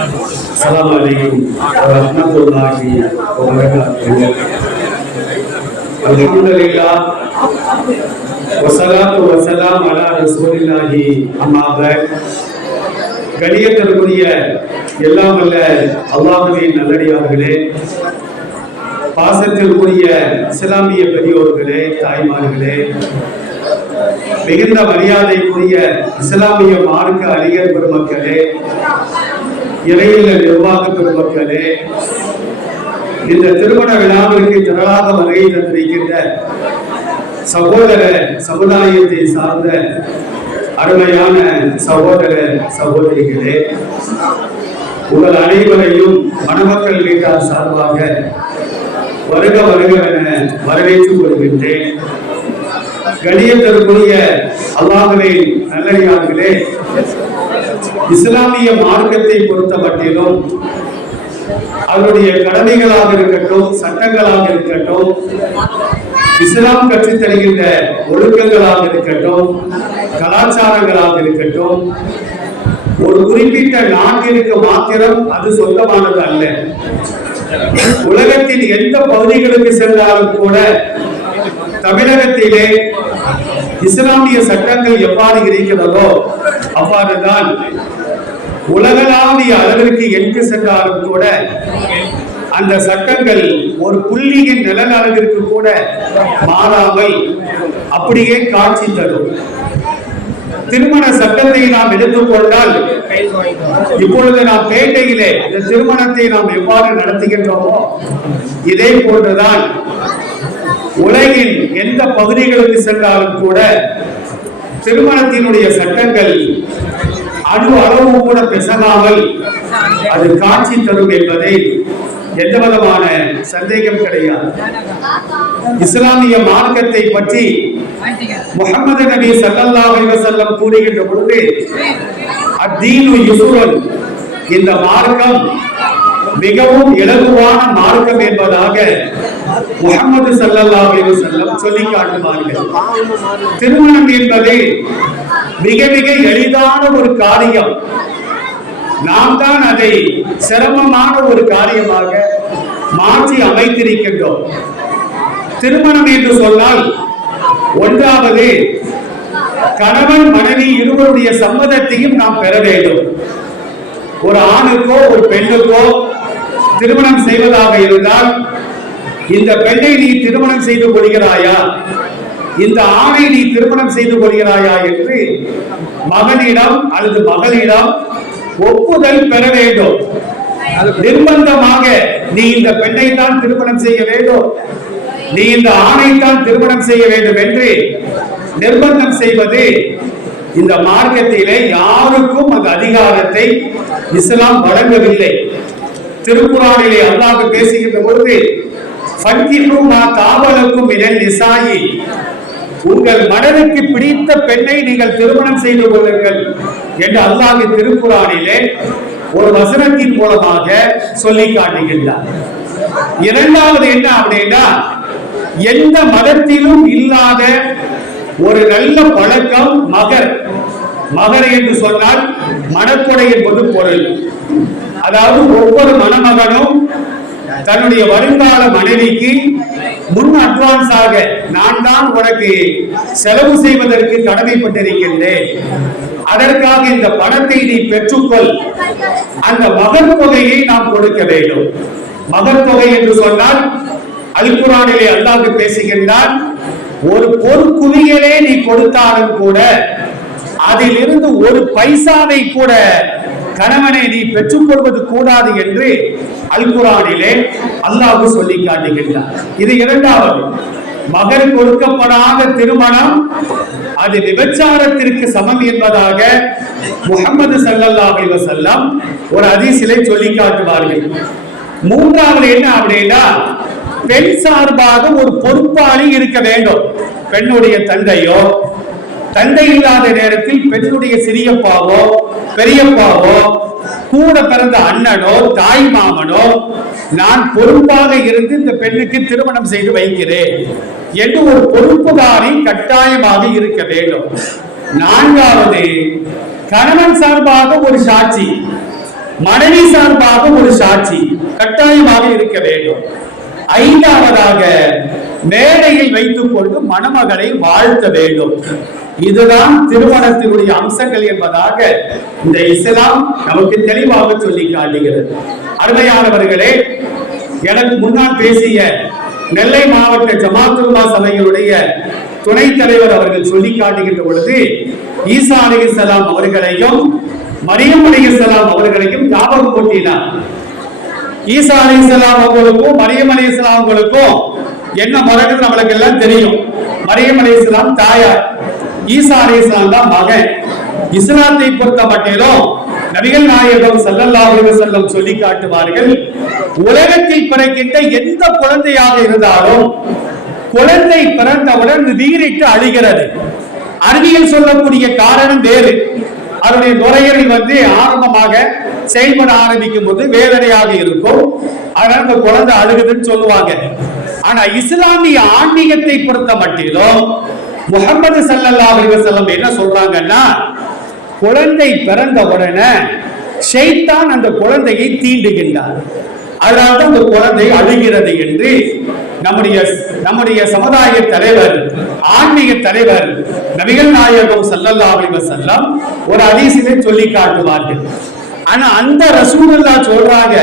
अस्सलामु अलैकुम वरहमतुल्लाहि वबरकातुहू। अल्हम्दुलिल्लाह वस्ஸலாத்து வஸ்ஸலாம் அலா ரசூலில்லாஹி அம்மா பஅத். கணியத்திற்குரிய எல்லாம் வல்ல அல்லாஹ்வின் நல்லடியார்களே, பாசத்திற்குரிய இஸ்லாமிய பெரியோர்களே, தாய்மார்களே, மிகுந்த மரியாதைக்குரிய இஸ்லாமிய மார்க்க அறிஞர் பெருமக்களே, இறையில நிர்வாக பெருமக்களே, இந்த திருமண விழாவிற்கு திரளாக வருகை தந்திருக்கின்ற சகோதர சமுதாயத்தை சார்ந்த அருமையான சகோதர சகோதரிகளே, உங்கள் அனைவரையும் மணமக்கள் வீட்டார் சார்பாக வருக வருக என வரவேற்றுக் கொள்கின்றேன். கணியத்திற்குரிய அல்லாஹ்வின் நல்லடியார்களே, இஸ்லாமிய மார்க்கத்தை பொறுத்த மட்டிலும் அவருடைய கடமைகளாக இருக்கட்டும், சட்டங்களாக இருக்கட்டும், இஸ்லாம் கற்றுத் தருகின்ற ஒழுக்கங்களாக இருக்கட்டும், கலாச்சாரங்களாக இருக்கட்டும், ஒரு குறிப்பிட்ட நாட்டிற்கு மாத்திரம் அது சொந்தமானது அல்ல. உலகத்தின் எந்த பகுதிகளுக்கு சென்றாலும் கூட தமிழகத்திலே இஸ்லாமிய சட்டங்கள் எவ்வாறு இருக்கிறதோ அவ்வாறுதான் உலகளாவிய அளவிற்கு எங்கு சென்றாலும் கூட அந்த சட்டங்கள் ஒரு புள்ளியின் நிழல் அளவிற்கு கூட மாறாமல் அப்படியே காட்சி தரும். திருமண சட்டத்தை நாம் எடுத்துக்கொண்டால், இப்பொழுது நாம் பேட்டையிலே இந்த திருமணத்தை நாம் எவ்வாறு நடத்துகின்றோமோ இதே போன்றுதான் உலகின் எந்த பகுதிகளுக்கு சென்றாலும் கூட திருமணத்தினுடைய சட்டங்கள் அணு அளவு கூட பிசகாமல் அது காட்சி தரும் என்பதை எந்த விதமான சந்தேகம் கிடையாது. இஸ்லாமிய மார்க்கத்தை பற்றி முஹம்மது நபி ஸல்லல்லாஹு அலைஹி வஸல்லம் கூறுகின்ற பொழுது, அத்தீனு யுஸ்ருன், இந்த மார்க்கம் மிகவும் இலகுவான மார்க்கம் என்பதாக முஹம்மது ஸல்லல்லாஹு அலைஹி வஸல்லம் சொல்லி காட்டுவார்கள். திருமணம் என்பது மிக மிக எளிதான ஒரு காரியம். நாம் தான் அதை சிரமமான ஒரு காரியமாக மாற்றி அமைத்திருக்கின்றோம். திருமணம் என்று சொன்னால், ஒன்றாவது கணவன் மனைவி இருவருடைய சம்மதத்தையும் நாம் பெற வேண்டும். ஒரு ஆணுக்கோ ஒரு பெண்ணுக்கோ திருமணம் செய்வதாக இருந்தால், இந்த பெண்ணை நீ திருமணம் செய்து கொள்கிறாயா, இந்த ஆணை நீ திருமணம் செய்து கொள்கிறாயா என்று மகனிடம் அல்லது மகளிடம் ஒப்புதல் பெற வேண்டும். நிர்பந்தமாக நீ இந்த பெண்ணை தான் திருமணம் செய்ய வேண்டும், நீ இந்த ஆணை தான் திருமணம் செய்ய வேண்டும் என்று நிர்பந்தம் செய்வது இந்த மார்க்கத்திலே யாருக்கும் அந்த அதிகாரத்தை இஸ்லாம் வழங்கவில்லை. திருக்குர்ஆனிலே அல்லாஹ் பேசுகின்ற பொழுது, ஃபன்கிஹு மா தாபலக்கும் மினன் நிசாயி, உங்கள் மனதுக்கு பிடித்த பெண்ணை நீங்கள் திருமணம் செய்து கொள்ளுங்கள் என்று அல்லாஹ் திருக்குர்ஆனிலே ஒரு வசனத்தின் மூலமாக சொல்லி காட்டுகின்றார். இரண்டாவது என்ன அப்படின்னா, எந்த மதத்திலும் இல்லாத ஒரு நல்ல பழக்கம் மகர். மகர் என்று சொன்னால் மணக்கொடை என்பது பொருள். அதாவது ஒவ்வொரு மணமகனும் தன்னுடைய வருங்கால மனைவிக்கு முன் அட்வான்ஸாக, நான் தான் உனக்கு செலவு செய்வதற்கு கடமைப்பட்டிருக்கின்றேன், அதற்காக இந்த பணத்தை நீ பெற்றுக்கொள், அந்த மகர் தொகையை நாம் கொடுக்க வேண்டும். மகர் தொகை என்று சொன்னால் அல் குர்ஆனிலே அல்லாஹ் பேசுகின்றான், ஒரு பொற்குவியலே நீ கொடுத்தாலும் கூட அதிலிருந்து ஒரு பைசாவை கூட கணவனை நீ பெற்றுக்கொள்வது கூடாது என்று அல் குர்ஆனிலே அல்லாஹ் சொல்லி காட்டுகின்றார். இது இரண்டாவது. மகர் கொடுக்கப்படாத திருமணம் அது விபச்சாரத்திற்கு சமம் என்பதாக முஹம்மது ஸல்லல்லாஹு அலைஹி வஸல்லம் ஒரு ஹதீஸிலே சொல்லி காட்டுவார்கள். மூன்றாவது என்ன அப்படின்னா, பெண் சார்பாக ஒரு பொறுப்பாளி இருக்க வேண்டும். பெண்ணுடைய தந்தையோ, தந்தை இல்லாத நேரத்தில் பெண்ணுடைய சிறியப்பாவோ பெரியப்பாவோ, கூட பிறந்த அண்ணனோ தாய் மாமனோ, நான் பொறுப்பாக இருந்து இந்த பெண்ணுக்கு திருமணம் செய்து வைக்கிறேன் என்று ஒரு பொறுப்புதாரி கட்டாயமாக இருக்க வேண்டும். நான்காவது, கணவன் சார்பாக ஒரு சாட்சி. மனைவி சார்பாக ஒரு சாட்சி கட்டாயமாக இருக்க வேண்டும். ஐந்தாவதாக மேடையில் வைத்துக் கொண்டு மணமகளை வாழ்த்த வேண்டும். இதுதான் திருமணத்தினுடைய அம்சங்கள் என்பதாக இந்த இஸ்லாம் நமக்கு தெளிவாக சொல்லி காட்டுகிறது. அருமையானவர்களே, எனக்கு முன்னால் பேசிய நெல்லை மாவட்ட ஜமாத்துல்லா சபைகளுடைய துணைத் தலைவர் அவர்கள் சொல்லி காட்டுகின்ற பொழுது ஈசா அலைஹிஸ்ஸலாம் அவர்களையும் மரியம் அலைஹிஸ்ஸலாம் அவர்களையும் ஞாபகம் கூட்டினார். ஈசா அலைஹிஸ்ஸலாம் அவர்களுக்கும் மரியம் அலைஹிஸ்ஸலாம் அவர்களுக்கும் என்ன முறைகள் நம்மளுக்கு எல்லாம் தெரியும். மரியம் அலைஹிஸ்ஸலாம் தாயார், ஈசா அலைஹிஸ்ஸலாம் தான் மகன். இஸ்லாத்தை பொறுத்த மட்டிலும் நபிகள் நாயகம் ஸல்லல்லாஹு அலைஹி வஸல்லம் சொல்லி காட்டுவார்கள், உலகத்தில் பிறக்கின்ற எந்த குழந்தையாக இருந்தாலும் குழந்தை பிறந்தவுடன் வீறிட்டு அழுகிறது. அறிவியல் சொல்லக்கூடிய காரணம் வேறு. அதனுடைய நுரையீரல் ஆரம்பமாக செயல்பட ஆரம்பிக்கும் போது வேதனையாக இருக்கும். அதனால அந்த குழந்தை அழுகுதுன்னு சொல்லுவாங்க. ஆனா இஸ்லாமிய ஆன்மீகத்தை பொறுத்த மட்டிலும் முஹம்மது ஸல்லல்லாஹு அலைஹி வஸல்லம் என்ன சொல்றாங்கன்னா, குழந்தை பிறந்த உடனே ஷைத்தான் அந்த குழந்தையை தீண்டுகின்றார். அதனால்தான் அந்த குழந்தை அழுகிறது என்று நம்முடைய சமுதாய தலைவர், ஆன்மீக தலைவர் நபிகள் நாயகம் ஸல்லல்லாஹு அலைஹி வஸல்லம் ஒரு ஹதீஸிலே சொல்லி காட்டுவார்கள். ஆனா அந்த ரசூலுல்லாஹ் சொல்றாங்க,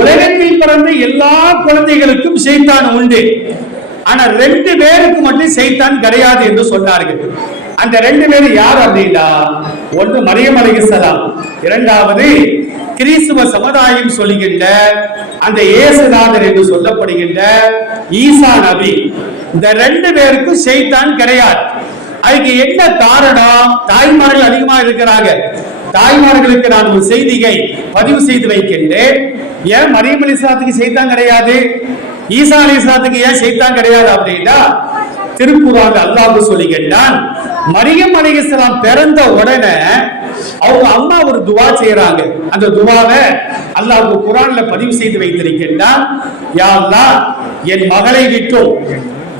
உலகத்தில் பிறந்த எல்லா குழந்தைகளுக்கும் ஷைத்தான் உண்டு, ஆனா 2 பேருக்கு மட்டும் ஷைத்தான் கிடையாது என்று சொன்னார்கள். அந்த 2 பேர் யார் அப்படின்னா, ஒன்று மரியம் அலைஹிஸ்ஸலாம், இரண்டாவது கிறிஸ்துவ சமுதாயம் சொல்லுகின்ற அந்த இயேசுநாதர் என்று சொல்லப்படுகின்ற ஈசா நபி. இந்த 2 பேருக்கும் ஷைத்தான் கிடையாது. அதுக்கு என்ன காரணம்? தாய்மார்கள் அதிகமா இருக்கிறாங்க. தாய்மார்களுக்கு நான் ஒரு செய்தியை பதிவு செய்து வைக்கின்றேன். ஏன் மரியம் அலைஹிஸ்ஸலாத்துக்கு ஷைத்தான் கிடையாது, ஈசா அலைஹிஸ்ஸலாத்துக்கு ஏன் ஷைத்தான் கிடையாது அப்படின்னா, திருக்குர்ஆன்ல அல்லாஹ் சொல்லுகின்றான், மரியம் அலைஹிஸ்ஸலாம் பிறந்த உடனே அவங்க அம்மா ஒரு துவா செய்யறாங்க. அந்த துவாவை அல்லாஹ் குர்ஆன்ல பதிவு செய்து வைத்திருக்கின்றான். யா அல்லாஹ், என் மகளை விட்டும்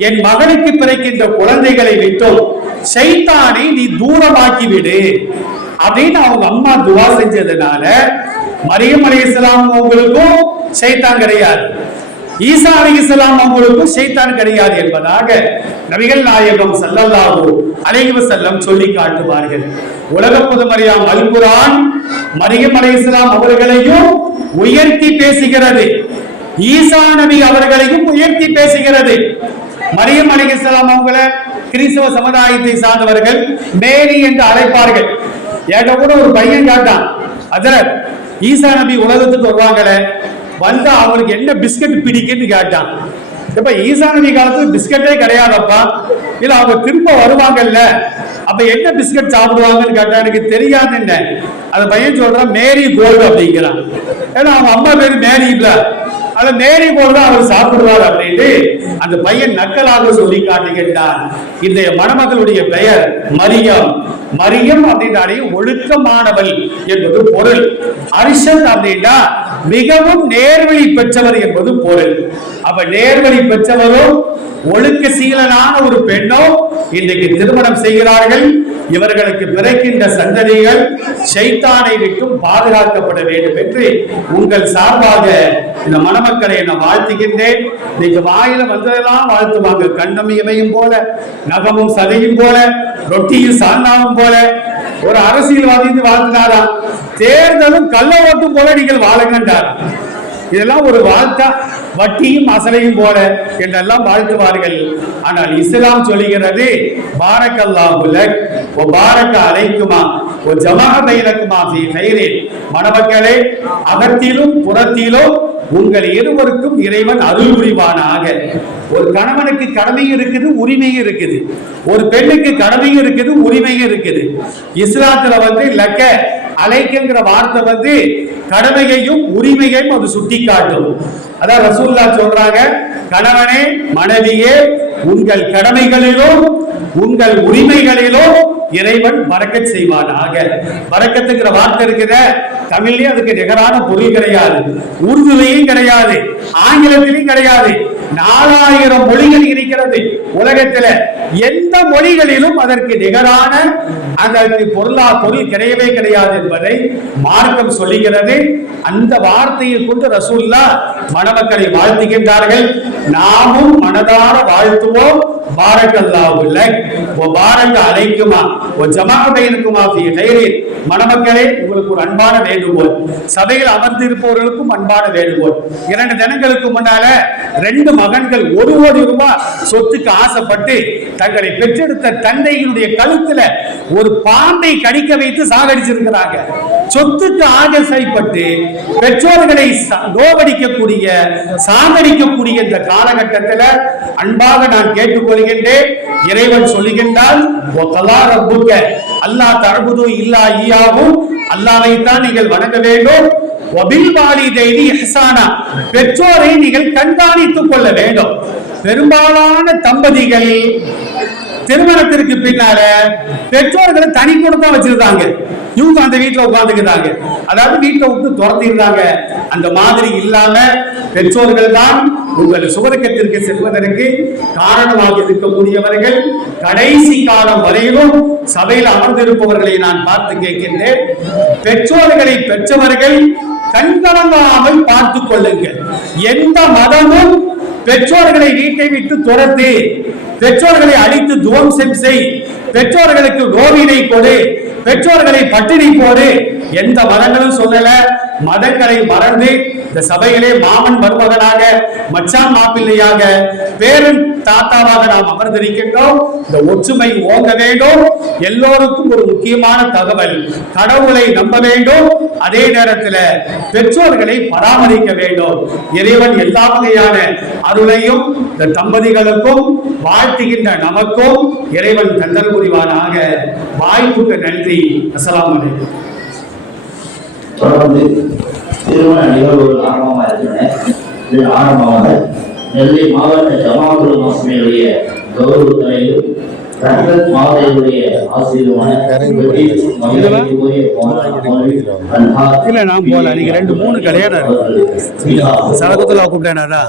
என் மகனுக்கு பிறக்கின்ற குழந்தைகளை விட்டும் ஷைத்தானை நீ தூரமாக்கி விடு அப்படின்னு அவங்க அம்மா துவா செஞ்சதுனால மரியம் அலைஹிஸ்ஸலாம் அவங்களுக்கும் ஷைத்தான் கிடையாது, ஈசா அலைஹிஸ்ஸலாம் அவங்களுக்கும் ஷைத்தான் கிடையாது என்பதாக நபிகள் நாயகம் ஸல்லல்லாஹு அலைஹி வஸல்லம் சொல்லி காட்டுவார்கள். உலக பொதுமறையாம் அல் குர்ஆன் மரியம் அலைஹிஸ்ஸலாம் அவர்களையும் உயர்த்தி பேசுகிறது, ஈசா நபி அவர்களையும் உயர்த்தி பேசுகிறது. மரியம் அலைஹிஸ்ஸலாம் அவங்களை கிறிஸ்தவ சமுதாயத்தை சார்ந்தவர்கள் மேரி என்று அழைப்பார்கள். ஏட்ட கூட ஒரு பையன் கேட்டான், ஹஜ்ரத் ஈசா நபி உலகத்துக்கு வருவாங்களே, வந்தா அவங்களுக்கு என்ன பிஸ்கட் பிடிக்குன்னு கேட்டான். இப்ப ஈசா நபி காலத்துல பிஸ்கட்டே கிடையாதப்பா, இல்ல அவங்க திரும்ப வருவாங்கல்ல, அப்ப என்ன பிஸ்கட் சாப்பிடுவாங்கன்னு கேட்டா எனக்கு தெரியாதுன்னு அந்த பையன் சொல்றான், மேரி கோல்டு அப்படிங்கிறான். ஏன்னா அவங்க அம்மா பேரு மேரி இல்ல, அது மேரி கோல்டு அவர் சாப்பிடுவார் அப்படின்னு அந்த பையன் நக்கலாக சொல்லி காட்டுகின்றான். இந்த மணமகளுடைய பெயர் மரியம். மரியம் அப்படின்னாலே ஒழுக்கமானவள் என்பது பொருள். அரிஷத் அப்படின்னா மிகவும் நேர்வழி பெற்றவர் என்பது பொருள். அப்ப நேர்வழி பெற்றவரும் ஒழுக்க சீலனான ஒரு பெண்ணோ இன்றைக்கு திருமணம் செய்கிறார்கள். இவர்களுக்கு பிறக்கின்ற சந்ததிகள் ஷைத்தானை விட்டும் பாதுகாக்கப்பட வேண்டும் என்று உங்கள் சார்பாக இந்த மணமக்களை நான் வாழ்த்துகின்றேன். இன்னைக்கு வாயில வந்ததெல்லாம் வாழ்த்துவாங்க, கண்ணம் இமையும் போல, நகமும் சதையும் போல, ரொட்டியும் சாந்தாவும் போல. ஒரு அரசியல்வாதி வாழ்த்தினாரா, தேர்தலும் கள்ள ஓட்டும் போல நீங்கள் வாழுங்கன்றார். இதெல்லாம் ஒரு வாழ்த்தா, வட்டியும் அசலையும் போல என்றெல்லாம் வாழ்த்துவார்கள். ஆனால் இஸ்லாம் சொல்லுகிறது, பாரக்கல்லாஹு லக் வ பாரக அலைக்குமா வ ஜமஅ பைனக்குமா ஃபீ கைரின். மணமக்களே, அகத்திலும் புறத்திலும் உங்கள் இருவருக்கும் இறைவன் அருள் புரிவானாக. ஒரு கணவனுக்கு கடமையும் இருக்குது, உரிமையும் இருக்குது. ஒரு பெண்ணுக்கு கடமையும் இருக்குது, உரிமையும் இருக்குது. இஸ்லாத்துல லக்க அலைக்குங்கிற வார்த்தை கடமையையும் உரிமையையும் அது சுட்டி காட்டும். அதான் ரசூலுல்லாஹ் சொல்றாங்க, கணவனே மனைவியே, உங்கள் கடமைகளிலும் உங்கள் உரிமைகளிலும் இறைவன் பரக்கத் செய்வானாக. பரக்கத்துங்கிற வார்த்தை இருக்குத, தமிழ்லயும் அதுக்கு நிகரான பொருள் கிடையாது, உருதுலையும் கிடையாது, ஆங்கிலத்திலையும் கிடையாது. 4000 மொழிகள் இருக்கிறது உலகத்துல. எந்த மொழிகளிலும் அதற்கு நிகரான அதற்கு பொருள் கிடையவே கிடையாது என்பதை மார்க்கம் சொல்லுகிறது. அந்த வார்த்தையை கொண்டு ரசூலுல்லாஹ் மணமக்களை வாழ்த்துகின்றார்கள். நாமும் மனதார வாழ்த்துவோம். பாரக்கல்லாஹு லக் வ பாரக அலைக்குமா வ ஜமா பைனகுமா ஃபீ கைரின். மணமக்களே, உங்களுக்கு ஒரு அன்பான வேண்டுகோள், சபையில் அமர்ந்திருப்பவர்களுக்கும் அன்பான வேண்டுகோள். 2 தினங்களுக்கு முன்னால 2 மகன்கள் 1 கோடி ரூபாய் சொத்துக்கு ஆசைப்பட்டு தங்களை பெற்றெடுத்த தந்தையினுடைய கழுத்துல ஒரு பாம்பை கடிக்க வைத்து சாகடிச்சிருக்கிறாங்க. சொத்துக்கு ஆசைப்பட்டு பெற்றோர்களை நோவடிக்கக்கூடிய சாகடிக்கக்கூடிய இந்த காலகட்டத்தில் அன்பாக நான் கேட்டுக்கொள்கின்றேன். இறைவன் சொல்லுகின்றால் அல்லாஹ் தஅபுது இல்லா இய்யாஹு, அல்லாஹ்வைத்தான் நீங்கள் வணங்க வேண்டும். வபில் வாலிதைனி இஹ்சானா, பெற்றோரை நீங்கள் கண்காணித்துக் கொள்ள வேண்டும். பெரும்பாலான தம்பதிகள் திருமணத்திற்கு பின்னால பெற்றோர்களை தனி கொடுத்தா வச்சிருந்தாங்க. இவங்க அந்த வீட்டுல உட்கார்ந்துக்கிறாங்க, அதாவது வீட்டை விட்டு துரத்திருந்தாங்க. அந்த மாதிரி இல்லாம பெற்றோர்கள் தான் உங்கள் சுவர்க்கத்திற்கு செல்வதற்கு காரணமாக இருக்கக்கூடியவர்கள். கடைசி காலம் வரையிலும் சபையில் அமர்ந்திருப்பவர்களை நான் பார்த்து கேட்கின்றேன், பெற்றோர்களை பெற்றவர்கள் கண்கலங்காமல் பார்த்துக் கொள்ளுங்கள். எந்த மதமும் பெற்றோர்களை வீட்டை விட்டு துரத்து, பெற்றோர்களை அழித்து துவம்சம் செய், பெற்றோர்களுக்கு நோவினை கொடு, பெற்றோர்களை பட்டினி போடு, எந்த மதங்களும் சொல்லல. மதங்களை மறந்து இந்த சபையிலே மாமன் மருமகனாக, மச்சான் மாப்பிள்ளையாக, பேரன் தாத்தாவாக நாம் அமர்ந்திருக்கின்றோம். இந்த ஒற்றுமை ஓங்க வேண்டும். எல்லோருக்கும் ஒரு முக்கியமான தகவல், கடவுளை நம்ப வேண்டும், அதே நேரத்தில் பெற்றோர்களை பராமரிக்க வேண்டும். இறைவன் எல்லா வகையான அருளையும் இந்த தம்பதிகளுக்கும் வாழ்த்துகின்ற நமக்கும் இறைவன் தந்தல் புரிவானாக. வாய்ப்புக்கு நன்றி. அஸ்ஸலாமு அலைக்கும். தொடர்ந்து திருமண நிகழ்வுகள் ஆரம்பமாக இருக்கின்றன. இது ஆரம்பமாக நெல்லை மாவட்ட ஜமாத்துல் முஸ்லிம்களுடைய கௌரவ தலைவர் ரஹ்மத் மாவட்டத்துடைய ஆசிரியருமான இல்ல நான் போல நீங்க 2-3 கல்யாணம் சலகத்துல கூப்பிட்டேனாரா?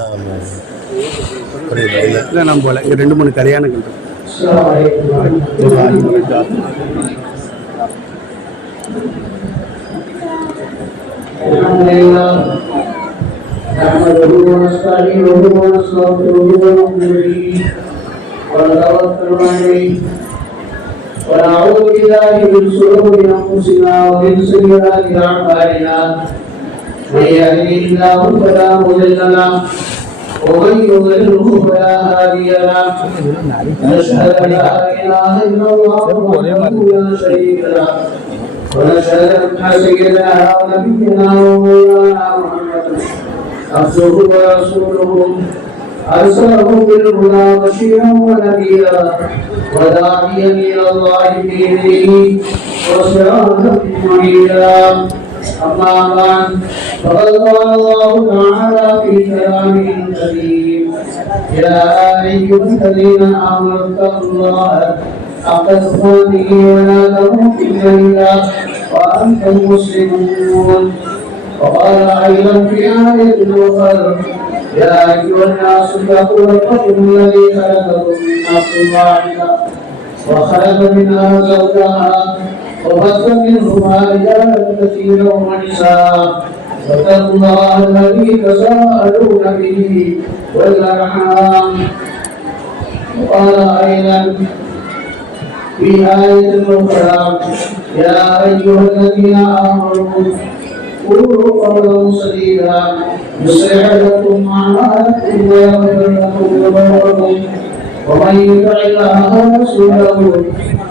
இல்ல நான் போல 2-3 கல்யாணங்கள். Alhamdulillah, nahmaduhu wa nasta'inuhu wa nastaghfiruhu wa nu'minu bihi wa natawakkalu alayhi wa na'udhu billahi min shururi anfusina wa min sayyiati a'malina. Man yahdihillahu fala mudilla lahu wa man yudlilhu fala hadiya lahu. Ashhadu an la ilaha illallah wahdahu la sharika lahu ونشهد أن سيدنا ونبينا ومولانا محمدا عبده ورسوله أرسله بالهدى بشيرا ونذيرا وداعيا إلى الله بإذنه وسراجا منيرا. أما بعد، فقد قال الله تعالى في كلامه الكريم: يا أيها الذين آمنوا اتقوا الله حق تقاته ولا تموتن إلا وأنتم مسلمون. وقال أيضا في آية أخرى: يا أيها الناس اتقوا ربكم الذي خلقكم من نفس واحدة وخلق منها زوجها وبث منهما رجالا كثيرا ونساء واتقوا الله الذي تساءلون به والأرحام. وقال أيضا في آية أخرى: يا أيها الذين آمنوا قولوا قولا سديدا يصلح لكم أعمالكم ويغفر لكم ذنوبكم ومن يطع الله ورسوله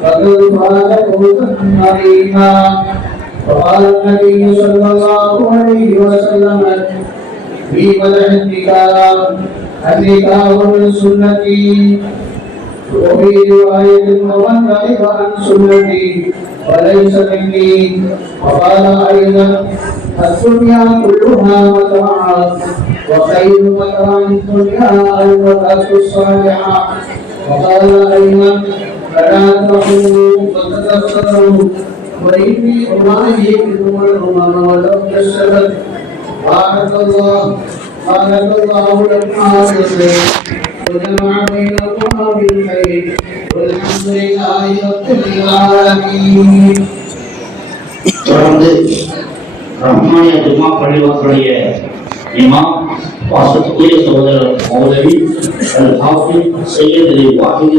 فقد فاز فوزا عظيما. وقال النبي صلى الله عليه وسلم في مدح النكاح من سنتي، وفي رواية: ومن رغب عن سنتي وليس مني. وقال أيضا: الدنيا كلها متاع وخير متاع الدنيا المرأة الصالحة. وقال أيضا: فلا تحنوا وتتبصروا وإني أماني منهم الأمم ولو كسبت بارك الله لكما بالخير وجمع بينكما بالخير والحمد لله رب العالمين. தொடர்ந்து ரஹ்மானிய ஜும்மா பள்ளிவாசலுடைய இமாம் வாசத்துக்குரிய சகோதரர் மௌலவி அல் ஹாஃபிஸ் சையத் அலி வாஹித்